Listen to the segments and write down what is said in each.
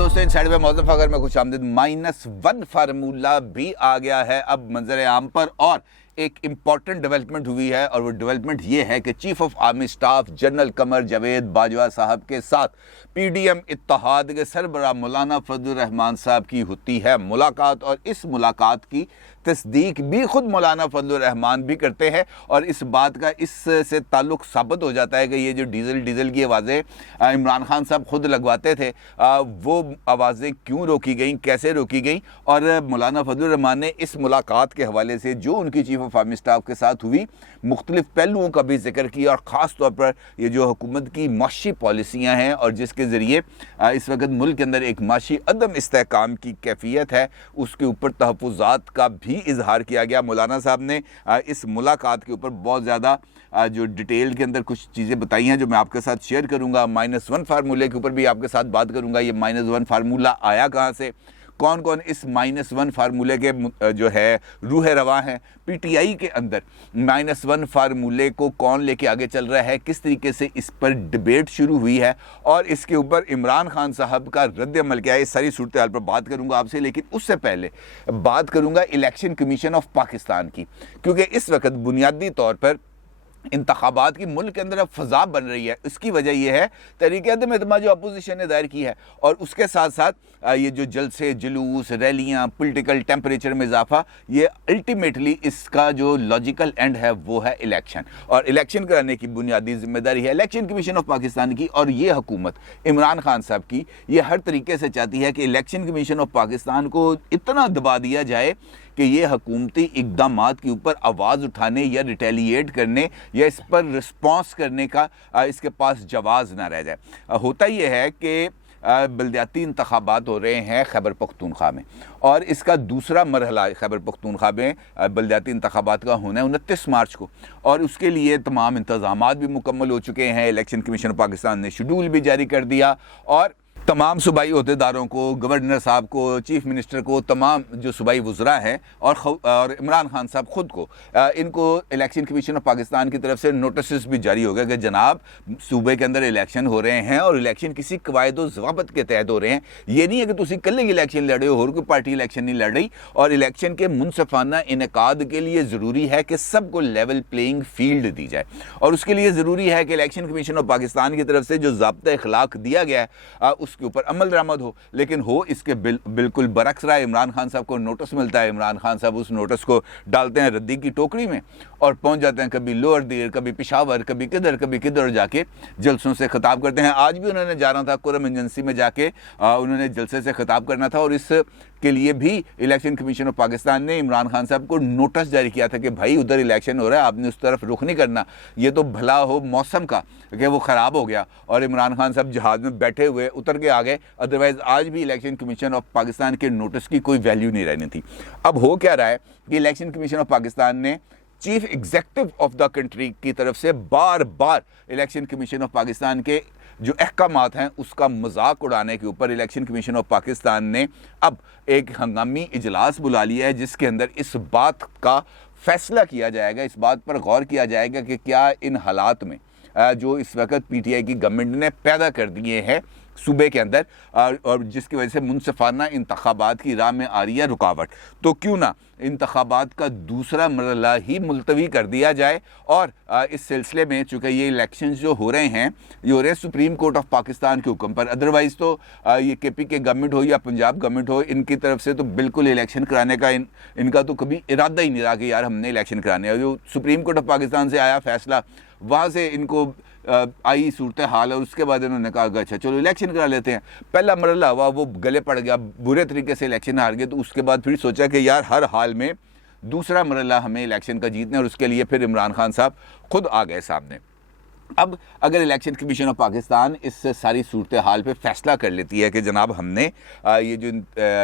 दोस्तों, इनसाइड में मौजूद अगर में खुश आमदीद। -1 फार्मूला भी आ गया है अब मंजर आम पर, और एक इम्पॉर्टेंट डेवलपमेंट हुई है, और वो डेवलपमेंट ये है कि chief of army staff general Qamar Javed Bajwa साहब के साथ पीडीएम इत्तेहाद के सरबराह मौलाना फजलुर रहमान साहब की होती है मुलाकात। और इस मुलाकात की तस्दीक भी खुद मौलाना फजलुर रहमान भी करते हैं, और इस बात का इससे ताल्लुक़ साबित हो जाता है कि ये जो डीज़ल की आवाज़ें इमरान खान साहब खुद लगवाते थे, वो आवाज़ें क्यों रोकी गई, कैसे रोकी गई। और मौलाना फजलुर रहमान ने इस मुलाकात के हवाले से जो उनकी चीफ ऑफ आर्मी स्टाफ के साथ हुई मुख्तलिफ पहलुओं का भी जिक्र किया, और ख़ास तौर पर ये जो हुकूमत की माशी पॉलिसियाँ हैं और जिसके ज़रिए इस वक्त मुल्क के अंदर एक माशी अदम इस्तेहकाम की कैफियत है, उसके ऊपर तहफ़्फ़ुज़ात का भी इजहार किया गया। मौलाना साहब ने इस मुलाकात के ऊपर बहुत ज़्यादा जो डिटेल के अंदर कुछ चीज़ें बताई हैं जो मैं आपके साथ शेयर करूँगा। -1 फार्मूले के ऊपर भी आपके साथ बात करूँगा। ये -1 फार्मूला आया कहाँ से, कौन कौन इस -1 फार्मूले के जो है रूह रवा हैं, पीटीआई के अंदर -1 फार्मूले को कौन लेके आगे चल रहा है, किस तरीके से इस पर डिबेट शुरू हुई है, और इसके ऊपर इमरान खान साहब का रद्द अमल क्या है, इस सारी सूरत हाल पर बात करूंगा आपसे। लेकिन उससे पहले बात करूंगा इलेक्शन कमीशन ऑफ पाकिस्तान की, क्योंकि इस वक्त बुनियादी तौर पर इंतखाबात की मुल्क के अंदर अब फ़ज़ा बन रही है। इसकी वजह यह है तहरीक अदम एतमाद जो अपोजिशन ने दायर की है, और उसके साथ साथ ये जो जलसे जुलूस रैलियाँ पॉलिटिकल टेम्परेचर में इजाफा, ये अल्टीमेटली इसका जो लॉजिकल एंड है वो है इलेक्शन, और इलेक्शन कराने की बुनियादी जिम्मेदारी है इलेक्शन कमीशन ऑफ पाकिस्तान की। और ये हुकूमत इमरान खान साहब की ये हर तरीके से चाहती है कि इलेक्शन कमीशन ऑफ पाकिस्तान को इतना दबा दिया जाए कि ये हुकूमती इक़दामात के ऊपर आवाज़ उठाने या रिटेलिएट करने या इस पर रिस्पॉन्स करने का इसके पास जवाज़ ना रह जाए। होता यह है कि बल्दियाती इंतखाबात हो रहे हैं खैबर पख्तूनख्वा में, और इसका दूसरा मरहला खैबर पख्तूनख्वा में बल्दियाती इंतखाबात का होना है 29 मार्च को, और उसके लिए तमाम इंतज़ामात भी मुकम्मल हो चुके हैं। इलेक्शन कमीशन पाकिस्तान ने शेड्यूल भी जारी कर दिया, और तमाम सूबाई अहदेदारों को, गवर्नर साहब को, चीफ मिनिस्टर को, तमाम जो सूबाई वज़रा हैं, और इमरान खान साहब ख़ुद को, इनको इलेक्शन कमीशन ऑफ पाकिस्तान की तरफ से नोटिस भी जारी हो गया कि जनाब सूबे के अंदर इलेक्शन हो रहे हैं, और इलेक्शन किसी कवायद व ज़वाबत के तहत हो रहे हैं। ये नहीं है कि तुम कल ही इलेक्शन लड़ रहे हो और कोई पार्टी इलेक्शन नहीं लड़ रही। और इलेक्शन के मुनसफाना इनेकाद के लिए ज़रूरी है कि सबको लेवल प्लेइंग फील्ड दी जाए, और उसके लिए ज़रूरी है कि इलेक्शन कमीशन ऑफ पाकिस्तान की तरफ से जो ज़ाब्ता अखलाक दिया गया है उसके ऊपर अमल दरामद हो। लेकिन हो इसके बिल्कुल बरक्स रहा है। इमरान खान साहब को नोटिस मिलता है, इमरान खान साहब उस नोटिस को डालते हैं रद्दी की टोकरी में, और पहुंच जाते हैं कभी लोअर दीर, कभी पेशावर, कभी किधर जाके जलसों से खिताब करते हैं। आज भी उन्होंने जाना था कुरम एजेंसी में जाके उन्होंने जलसे से खिताब करना था, और इस के लिए भी इलेक्शन कमीशन ऑफ पाकिस्तान ने इमरान खान साहब को नोटिस जारी किया था कि भाई उधर इलेक्शन हो रहा है, आपने उस तरफ रुख नहीं करना। ये तो भला हो मौसम का कि वो ख़राब हो गया और इमरान खान साहब जहाज़ में बैठे हुए उतर के आ गए, अदरवाइज़ आज भी इलेक्शन कमीशन ऑफ पाकिस्तान के नोटिस की कोई वैल्यू नहीं रहनी थी। अब हो क्या रहा है कि इलेक्शन कमीशन ऑफ पाकिस्तान ने chief executive of the country की तरफ से बार बार इलेक्शन कमीशन ऑफ पाकिस्तान के जो अहकामात हैं उसका मजाक उड़ाने के ऊपर इलेक्शन कमीशन ऑफ पाकिस्तान ने अब एक हंगामी इजलास बुला लिया है, जिसके अंदर इस बात का फैसला किया जाएगा, इस बात पर गौर किया जाएगा कि क्या इन हालात में जो इस वक्त पीटीआई की गवर्नमेंट ने पैदा कर दिए हैं सूबे के अंदर, और जिसकी वजह से मुनसफाना इंतखाबात की राह में आ रही है रुकावट, तो क्यों ना इंतखाबात का दूसरा मरहला ही मुलतवी कर दिया जाए। और इस सिलसिले में चूँकि ये इलेक्शंस जो हो रहे हैं ये हो रहे हैं सुप्रीम कोर्ट ऑफ पाकिस्तान के हुक्म पर, अदरवाइज़ तो ये केपी के गवर्नमेंट हो या पंजाब गवर्नमेंट हो, इनकी तरफ से तो बिल्कुल इलेक्शन कराने का इनका तो कभी इरादा ही नहीं रहा कि यार हमने इलेक्शन कराने। जो सुप्रीम कोर्ट ऑफ पाकिस्तान से आया फैसला, वहाँ से इनको आई सूरत हाल, और उसके बाद इन्होंने कहा अच्छा चलो इलेक्शन करा लेते हैं। पहला मरहला हुआ, वो गले पड़ गया, बुरे तरीके से इलेक्शन हार गए, तो उसके बाद फिर सोचा कि यार हर हाल में दूसरा मरहला हमें इलेक्शन का जीतना है, और उसके लिए फिर इमरान खान साहब खुद आ गए सामने। अब अगर इलेक्शन कमीशन ऑफ पाकिस्तान इस सारी सूरत हाल पे फैसला कर लेती है कि जनाब हमने ये जो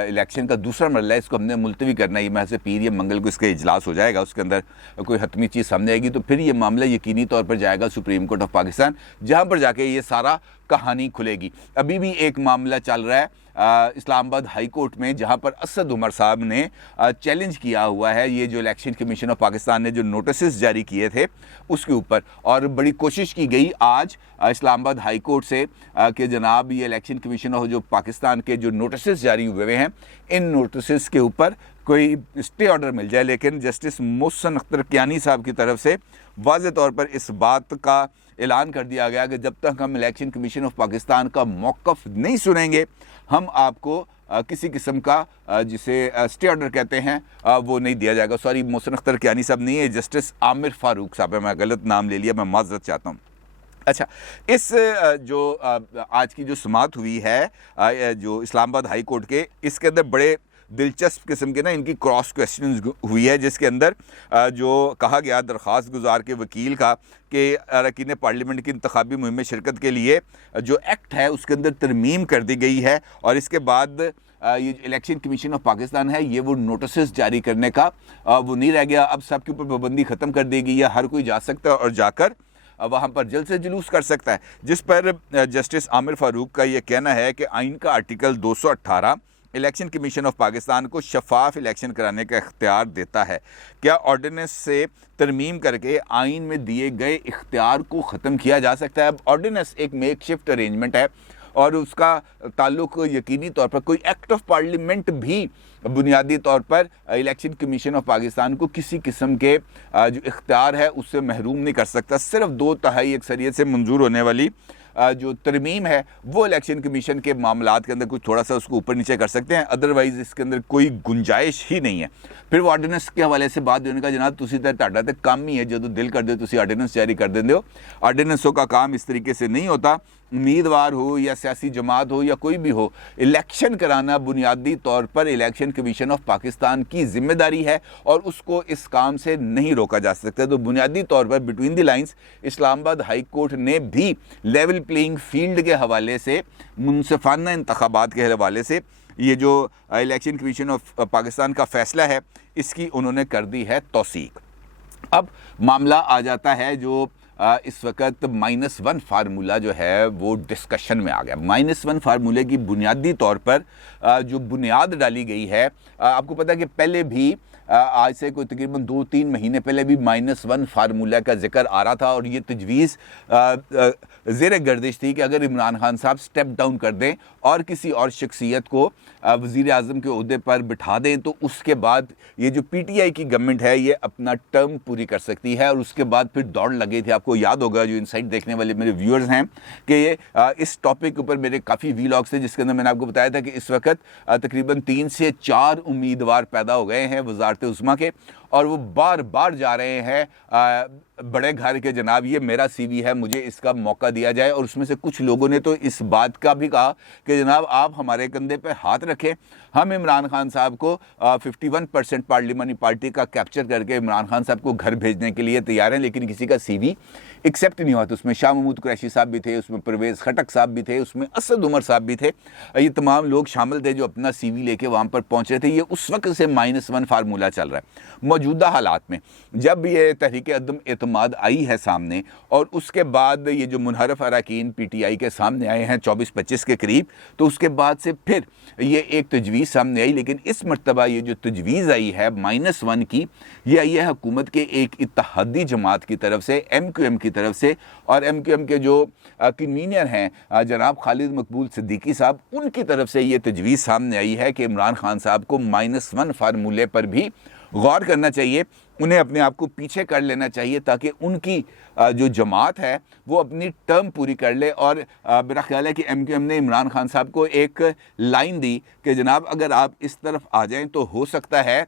इलेक्शन का दूसरा मरहला है इसको हमने मुलतवी करना है, ये महज पीर या मंगल को इसका इजलास हो जाएगा, उसके अंदर कोई हतमी चीज़ सामने आएगी, तो फिर ये मामला यकीनी तौर पर जाएगा सुप्रीम कोर्ट ऑफ पाकिस्तान, जहाँ पर जाके ये सारा कहानी खुलेगी। अभी भी एक मामला चल रहा है इस्लामाबाद हाई कोर्ट में, जहां पर असद उमर साहब ने चैलेंज किया हुआ है ये जो इलेक्शन कमीशन ऑफ पाकिस्तान ने जो नोटिस जारी किए थे उसके ऊपर। और बड़ी कोशिश की गई आज इस्लामाबाद हाई कोर्ट से कि जनाब ये इलेक्शन कमीशन ऑफ जो पाकिस्तान के जो नोटिस जारी हुए हैं, इन नोटिस के ऊपर कोई स्टे ऑर्डर मिल जाए। लेकिन जस्टिस मोहसिन अख्तर कियानी साहब की तरफ से वाज़ेह तौर पर इस बात का ऐलान कर दिया गया कि जब तक हम इलेक्शन कमीशन ऑफ पाकिस्तान का मौक़िफ़ नहीं सुनेंगे, हम आपको किसी किस्म का जिसे स्टे ऑर्डर कहते हैं वो नहीं दिया जाएगा। सॉरी, मोहसिन अख्तर कियानी साहब नहीं है, जस्टिस आमिर फ़ारूक साहब है, मैं गलत नाम ले लिया, मैं माज़रत चाहता हूँ। अच्छा, इस जो आज की जो समाअत हुई है जो इस्लामाबाद हाई कोर्ट के, इसके अंदर बड़े दिलचस्प किस्म के ना इनकी क्रॉस क्वेश्चन हुई है, जिसके अंदर जो कहा गया दरख्वास्त गुजार के वकील का कि अरकान पार्लियामेंट की इंतखाबी मुहिम में शिरकत के लिए जो एक्ट है उसके अंदर तरमीम कर दी गई है, और इसके बाद ये इलेक्शन कमीशन ऑफ पाकिस्तान है ये वो नोटिस जारी करने का वो नहीं रह गया। अब सबके ऊपर पाबंदी ख़त्म कर दी गई है, हर कोई जा सकता है और जाकर वहाँ पर जल्द से जुलूस कर सकता है। जिस पर जस्टिस आमिर फ़ारूक का ये कहना है कि आइन का article 218 election commission of Pakistan को शफाफ इलेक्शन कराने का इख्तियार देता है। क्या ऑर्डिनेंस से तरमीम करके आइन में दिए गए इख्तियार को ख़त्म किया जा सकता है? अब ऑर्डिनेंस एक मेकशिफ्ट अरेंजमेंट है और उसका ताल्लुक यकीनी तौर पर कोई एक्ट ऑफ पार्लियामेंट भी बुनियादी तौर पर इलेक्शन कमीशन ऑफ पाकिस्तान को किसी किस्म के जो इख्तियार है उससे महरूम नहीं कर सकता। सिर्फ 2/3 अक्सरियत से मंजूर होने वाली जो तरमीम है वो इलेक्शन कमीशन के मामलात के अंदर कुछ थोड़ा सा उसको ऊपर नीचे कर सकते हैं, अदरवाइज़ इसके अंदर कोई गुंजाइश ही नहीं है। फिर वो ऑर्डिनेंस के हवाले से बात होने का जनाब तुसी ताड़ा तो काम ही है, जो दिल कर दो तुसी ऑर्डिनेंस जारी कर देंगे हो। ऑर्डिनेंसों का काम इस तरीके से नहीं होता। उम्मीदवार हो या सियासी जमात हो या कोई भी हो, इलेक्शन कराना बुनियादी तौर पर इलेक्शन कमीशन ऑफ पाकिस्तान की जिम्मेदारी है और उसको इस काम से नहीं रोका जा सकता। तो बुनियादी तौर पर between the lines Islamabad high court ने भी लेवल प्लेइंग फील्ड के हवाले से, मुनसिफाना इंतखाबात के हवाले से ये जो इलेक्शन कमीशन ऑफ पाकिस्तान का फ़ैसला है इसकी उन्होंने कर दी है तौसीक। अब मामला आ जाता है जो इस वक्त -1 फार्मूला जो है वो डिस्कशन में आ गया। -1 फार्मूले की बुनियादी तौर पर जो बुनियाद डाली गई है, आपको पता है कि पहले भी आज से कोई तकरीबन 2-3 महीने पहले भी -1 फार्मूला का जिक्र आ रहा था और ये तजवीज़ ज़ेर गर्दिश थी कि अगर इमरान खान साहब स्टेप डाउन कर दें और किसी और शख्सियत को वज़ीर आज़म के ओहदे पर बिठा दें तो उसके बाद ये जो PTI की गवर्नमेंट है ये अपना टर्म पूरी कर सकती है। और उसके बाद फिर दौड़ लगी थी। आपको याद होगा जो इनसाइट देखने वाले मेरे व्यूअर्स हैं कि ये इस टॉपिक के ऊपर मेरे काफ़ी वीलॉग्स थे जिसके अंदर मैंने आपको बताया था कि इस वक्त तकरीबन 3 से 4 उम्मीदवार पैदा हो गए हैं वज़ारत उज़्मा के, और वो बार बार जा रहे हैं बड़े घर के, जनाब ये मेरा CV है, मुझे इसका मौका दिया जाए। और उसमें से कुछ लोगों ने तो इस बात का भी कहा कि जनाब आप हमारे कंधे पे हाथ रखें, हम इमरान खान साहब को 51% पार्लियामानी पार्टी का कैप्चर करके इमरान खान साहब को घर भेजने के लिए तैयार हैं। लेकिन किसी का CV एक्सेप्ट नहीं हुआ। तो उसमें शाह महमूद कुरैशी साहब भी थे, उसमें परवेज़ खटक साहब भी थे, उसमें असद उमर साहब भी थे। ये तमाम लोग शामिल थे जो अपना CV लेके वहाँ पर पहुँच रहे थे। ये उस वक्त से -1 फार्मूला चल रहा है। मौजूदा हालात में जब ये तहरीक अदम एतमाद आई है सामने और उसके बाद ये जो मुनहरफ अरकान PTI के सामने आए हैं 24-25 के करीब, तो उसके बाद से फिर ये एक तजवीज़ सामने आई। लेकिन इस मरतबा ये जो तजवीज़ आई है -1 की, ये आई है हुकूमत के एक इत्तेहादी जमात की तरफ से, MQM की तरफ से। और MQM के जो कन्वीनर हैं जनाब खालिद मकबूल सिद्दीकी साहब, उनकी तरफ से ये तजवीज़ सामने आई है कि इमरान खान साहब को -1 फार्मूले पर भी गौर करना चाहिए, उन्हें अपने आप को पीछे कर लेना चाहिए ताकि उनकी जो जमात है वो अपनी टर्म पूरी कर ले। और मेरा ख्याल है कि MQM ने इमरान खान साहब को एक लाइन दी कि जनाब अगर आप इस तरफ आ जाएं तो हो सकता है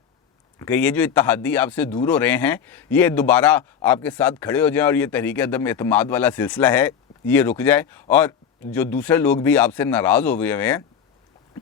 कि ये जो इत्तेहादी आपसे दूर हो रहे हैं ये दोबारा आपके साथ खड़े हो जाएं और ये तहरीक अदम एतमाद वाला सिलसिला है ये रुक जाए, और जो दूसरे लोग भी आपसे नाराज़ हो गए हैं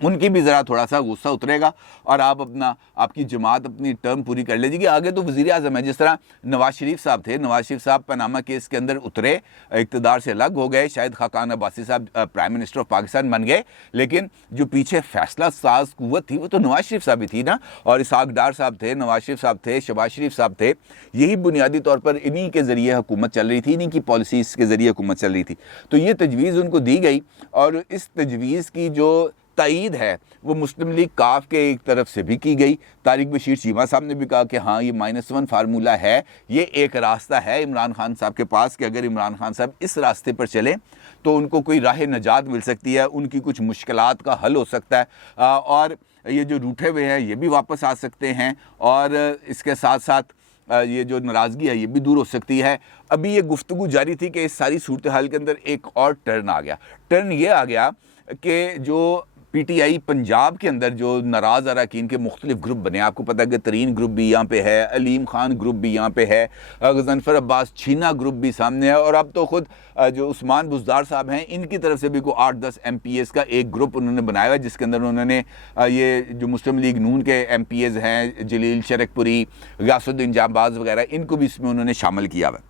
उनकी भी ज़रा थोड़ा सा गुस्सा उतरेगा और आपकी जमात अपनी टर्म पूरी कर लेगी। आगे तो वज़ीर आज़म है, जिस तरह नवाज शरीफ साहब थे, नवाज शरीफ साहब पनामा केस के अंदर उतरे, इक़्तिदार से अलग हो गए, शायद खाकान अब्बासी साहब प्राइम मिनिस्टर ऑफ पाकिस्तान बन गए, लेकिन जो पीछे फैसला साज कुव्वत थी वो तो नवाज शरीफ साहब ही थी ना, और इसहाक डार साहब थे, नवाज शरीफ साहब थे, शहबाज शरीफ साहब थे। यही बुनियादी तौर पर इन्हीं के ज़रिए हुकूमत चल रही थी, इन्हीं की पॉलिसीज़ के ज़रिए हुकूमत चल रही थी। तो ये तजवीज़ उनको दी गई और इस तजवीज़ की जो तायीद है वो मुस्लिम लीग काफ के एक तरफ से भी की गई। तारिक बशीर चीमा साहब ने भी कहा कि हाँ ये -1 फार्मूला है, ये एक रास्ता है इमरान खान साहब के पास कि अगर इमरान खान साहब इस रास्ते पर चलें तो उनको कोई राह नजात मिल सकती है, उनकी कुछ मुश्किलात का हल हो सकता है और ये जो रूठे हुए हैं ये भी वापस आ सकते हैं और इसके साथ साथ ये जो नाराज़गी है ये भी दूर हो सकती है। अभी ये गुफ्तगू जारी थी कि इस सारी सूरत हाल के अंदर एक और टर्न आ गया। टर्न ये आ गया कि जो PTI पंजाब के अंदर जो नाराज़ अरकान के मुख्तलिफ ग्रुप बने, आपको पता है कि तरीन ग्रुप भी यहाँ पे है, अलीम खान ग्रुप भी यहाँ पे है, गज़नफ़र अब्बास छीना ग्रुप भी सामने है और अब तो ख़ुद जो उस्मान बुज़दार साहब हैं इनकी तरफ से भी को 8-10 MPs का एक ग्रुप उन्होंने बनाया है, जिसके अंदर उन्होंने ये जो मुस्लिम लीग नून के MPs हैं, जलील शरकपुरी, गयासुद्दीन जाबाज वगैरह, इनको भी इसमें उन्होंने शामिल किया हुआ।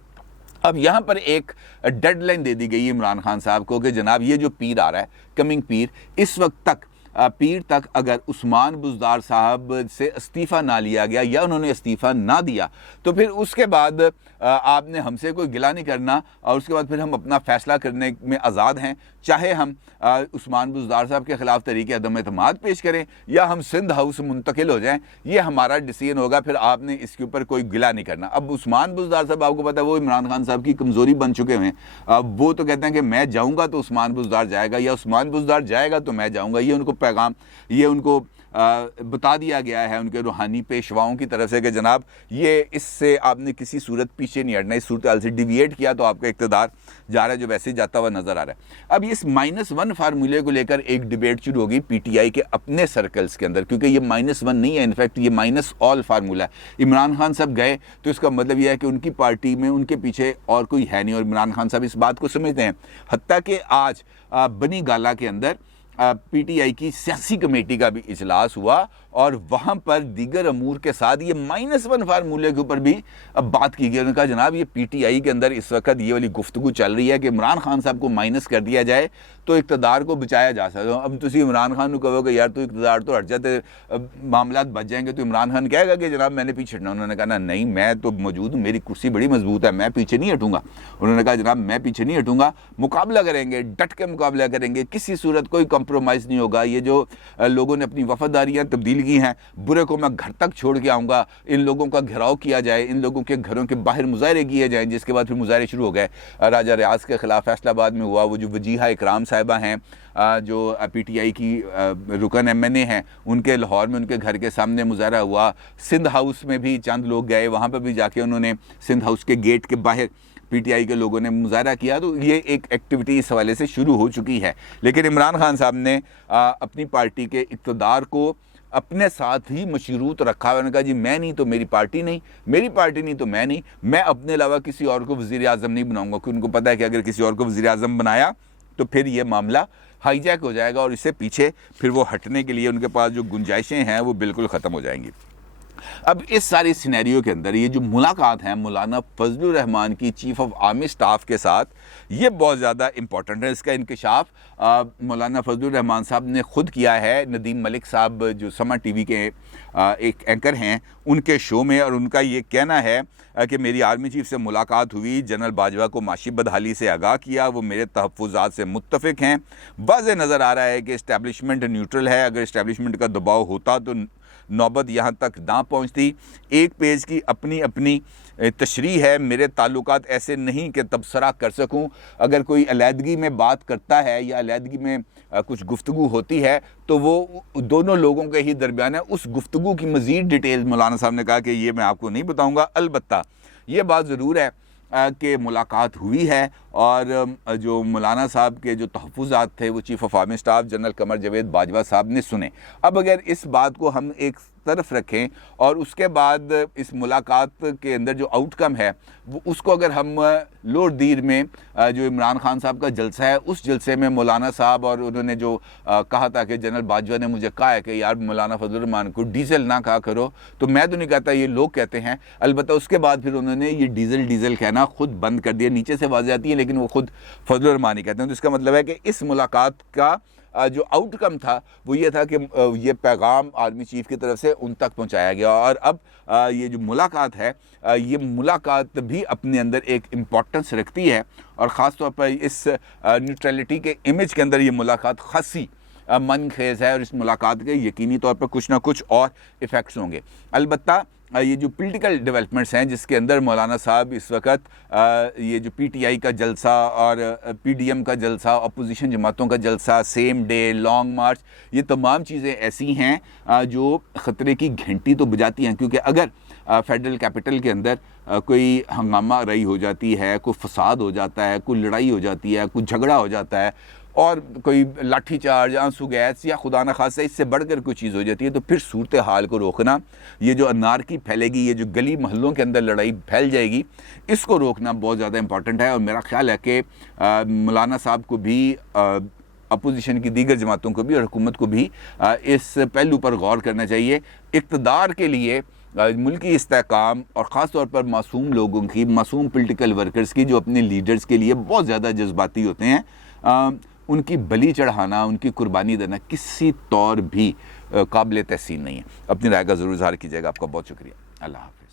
अब यहाँ पर एक डेडलाइन दे दी गई इमरान खान साहब को कि जनाब ये जो पीर आ रहा है, कमिंग पीर, इस वक्त तक पीर तक अगर उस्मान बुज़दार साहब से इस्तीफ़ा ना लिया गया या उन्होंने इस्तीफ़ा ना दिया तो फिर उसके बाद आपने हमसे कोई गिला नहीं करना और उसके बाद फिर हम अपना फ़ैसला करने में आज़ाद हैं, चाहे हम उस्मान बुज़दार साहब के ख़िलाफ़ तरीक़े अदम एतमाद पेश करें या हम सिंध हाउस मुंतकिल हो जाएं, ये हमारा डिसीजन होगा, फिर आपने इसके ऊपर कोई गिला नहीं करना। अब उस्मान बुज़दार साहब आपको पता है वो इमरान खान साहब की कमज़ोरी बन चुके हैं, वो तो कहते हैं कि मैं जाऊँगा तो उस्मान बुज़दार जाएगा या उस्मान बुज़दार जाएगा तो मैं जाऊँगा। ये उनको पैगाम, ये उनको बता दिया गया है उनके रूहानी पेशवाओं की तरफ से कि जनाब ये इससे आपने किसी सूरत पीछे नहीं हटना, इस सूरत हाल से डिविएट किया तो आपका इक़्तिदार जा रहा है जो वैसे ही जाता हुआ नज़र आ रहा है। अब इस -1 फार्मूले को लेकर एक डिबेट शुरू होगी PTI के अपने सर्कल्स के अंदर, क्योंकि ये -1 नहीं है, इनफैक्ट ये -all फार्मूला है। इमरान खान साहब गए तो इसका मतलब यह है कि उनकी पार्टी में उनके पीछे और कोई है नहीं और इमरान खान साहब इस बात को समझते हैं। हत्ता कि आज बनी गाला के अंदर PTI की सियासी कमेटी का भी इजलास हुआ और वहाँ पर दीगर अमूर के साथ ये -1 फार्मूले के ऊपर भी अब बात की गई। उन्होंने कहा जनाब ये PTI के अंदर इस वक्त ये वाली गुफ्तगू चल रही है कि इमरान खान साहब को माइनस कर दिया जाए तो इक़्तिदार को बचाया जा सकता है। अब तुम इमरान खान को कहोगे यार तो इक़्तिदार तो हट जाते, मामला बच जाएंगे, तो इमरान खान कहेगा कि जनाब मैंने पीछे हटना। उन्होंने कहा ना नहीं, मैं तो मौजूद हूँ, मेरी कुर्सी बड़ी मजबूत है, मैं पीछे नहीं हटूंगा। उन्होंने कहा जनाब मैं पीछे नहीं हटूंगा, मुकाबला करेंगे, डट के मुकाबला करेंगे, किसी सूरत कोई कंप्रोमाइज़ नहीं होगा। ये जो लोगों ने अपनी वफादारियाँ तब्दील की हैं, बुरे को मैं घर तक छोड़ के आऊँगा, इन लोगों का घेराव किया जाए, इन लोगों के घरों के बाहर मुजाहरे किए जाएँ। जिसके बाद फिर मुजाहरे शुरू हो गए। राजा रियाज के ख़िलाफ़ फैसलाबाद में हुआ, वो जो वजीहा इकराम साहिबा हैं जो PTI की रुकन MNA हैं, उनके लाहौर में उनके घर के सामने मुजाहरा हुआ। सिंध हाउस में भी चंद लोग गए, वहाँ पर भी जाके उन्होंने सिंध हाउस के गेट के बाहर PTI के लोगों ने मुजाहरा किया। तो ये एक एक्टिविटी इस हवाले से शुरू हो चुकी है। लेकिन इमरान खान साहब ने अपनी पार्टी के इक़्तिदार को अपने साथ ही मशरूत रखा। उन्होंने कहा जी मैं नहीं तो मेरी पार्टी नहीं, मेरी पार्टी नहीं तो मैं नहीं, मैं अपने अलावा किसी और को वज़ीर आज़म नहीं बनाऊंगा, क्योंकि उनको पता है कि अगर किसी और को वज़ीर आज़म बनाया तो फिर ये मामला हाईजैक हो जाएगा और इससे पीछे फिर वो हटने के लिए उनके पास जो गुंजाइशें हैं वो बिल्कुल ख़त्म हो जाएंगी। अब इस सारी सिनेरियो के अंदर ये जो मुलाकात है मौलाना फजलुर रहमान की चीफ़ ऑफ आर्मी स्टाफ के साथ, ये बहुत ज़्यादा इंपॉर्टेंट है। इसका इंकशाफ मौलाना फजलुर रहमान साहब ने ख़ुद किया है। नदीम मलिक साहब जो समा TV के एक एंकर हैं उनके शो में, और उनका ये कहना है कि मेरी आर्मी चीफ से मुलाकात हुई, जनरल बाजवा को माशी बदहाली से आगाह किया, वो मेरे तहफ़्फ़ुज़ात से मुत्तफ़िक़ हैं। वाज़ेह नज़र आ रहा है कि इस्टेब्लिशमेंट न्यूट्रल है, अगर इस्टेब्लिशमेंट का दबाव होता तो नौबत यहाँ तक ना पहुँचती। एक पेज की अपनी अपनी तशरीह है, मेरे ताल्लुकात ऐसे नहीं कि तबसरा कर सकूं। अगर कोई अलहदगी में बात करता है या अलहदगी में कुछ गुफ्तगू होती है तो वो दोनों लोगों के ही दरमियान है। उस गुफ्तगू की मज़ीद डिटेल मौलाना साहब ने कहा कि ये मैं आपको नहीं बताऊँगा। अलबत्ता ये बात ज़रूर है कि मुलाकात हुई है और जो मौलाना साहब के जो तहफ़्फ़ुज़ात थे वो chief of army staff general Qamar Javed Bajwa साहब ने सुने। अब अगर इस बात को हम एक तरफ रखें और उसके बाद इस मुलाकात के अंदर जो आउटकम है वो उसको अगर हम लोअर दीर में जो इमरान खान साहब का जलसा है उस जलसे में मौलाना साहब और उन्होंने जो कहा था कि जनरल बाजवा ने मुझे कहा है कि यार मौलाना फजलुर रहमान को डीजल ना कहा करो, तो मैं तो नहीं कहता, ये लोग कहते हैं। अलबत्ता उसके बाद फिर उन्होंने ये डीजल कहना खुद बंद कर दिया। नीचे से आवाज़ आती है लेकिन वो खुद फजलुर रहमान ही कहते हैं। तो इसका मतलब है कि इस मुलाकात का जो आउटकम था वो ये था कि ये पैगाम आर्मी चीफ की तरफ से उन तक पहुंचाया गया। और अब ये जो मुलाकात है ये मुलाकात भी अपने अंदर एक इम्पॉर्टेंस रखती है और ख़ास तौर पर इस न्यूट्रलिटी के इमेज के अंदर ये मुलाकात खासी मन खेज़ है और इस मुलाकात के यकीनी तौर पर कुछ ना कुछ और इफ़ेक्ट्स होंगे। अलबत्ता ये जो पॉलिटिकल डेवलपमेंट्स हैं जिसके अंदर मौलाना साहब इस वक्त ये जो पीटीआई का जलसा और पीडीएम का जलसा, अपोजिशन जमातों का जलसा, सेम डे, लॉन्ग मार्च, ये तमाम चीज़ें ऐसी हैं जो ख़तरे की घंटी तो बजाती हैं। क्योंकि अगर फेडरल कैपिटल के अंदर कोई हंगामा रही हो जाती है, कोई फसाद हो जाता है, कोई लड़ाई हो जाती है, कोई झगड़ा हो जाता है और कोई लाठीचार्ज, आंसू गैस या खुदा न खासा इससे बढ़कर कोई चीज़ हो जाती है, तो फिर सूरत हाल को रोकना, ये जो अनारकी फैलेगी, ये जो गली मोहल्लों के अंदर लड़ाई फैल जाएगी, इसको रोकना बहुत ज़्यादा इंपॉर्टेंट है। और मेरा ख्याल है कि मौलाना साहब को भी, अपोजिशन की दीगर जमातों को भी और हुकूमत को भी इस पहलू पर गौर करना चाहिए। इक़्तिदार के लिए मुल्की इस्तेहकाम और ख़ास तौर पर मासूम लोगों की, मासूम पॉलिटिकल वर्कर्स की जो अपने लीडर्स के लिए बहुत ज़्यादा जज्बाती होते हैं, उनकी बलि चढ़ाना, उनकी कुर्बानी देना किसी तौर भी काबिल तहसीन नहीं है। अपनी राय का ज़रूर इज़हार कीजिएगा। आपका बहुत शुक्रिया। अल्लाह हाफ़िज़।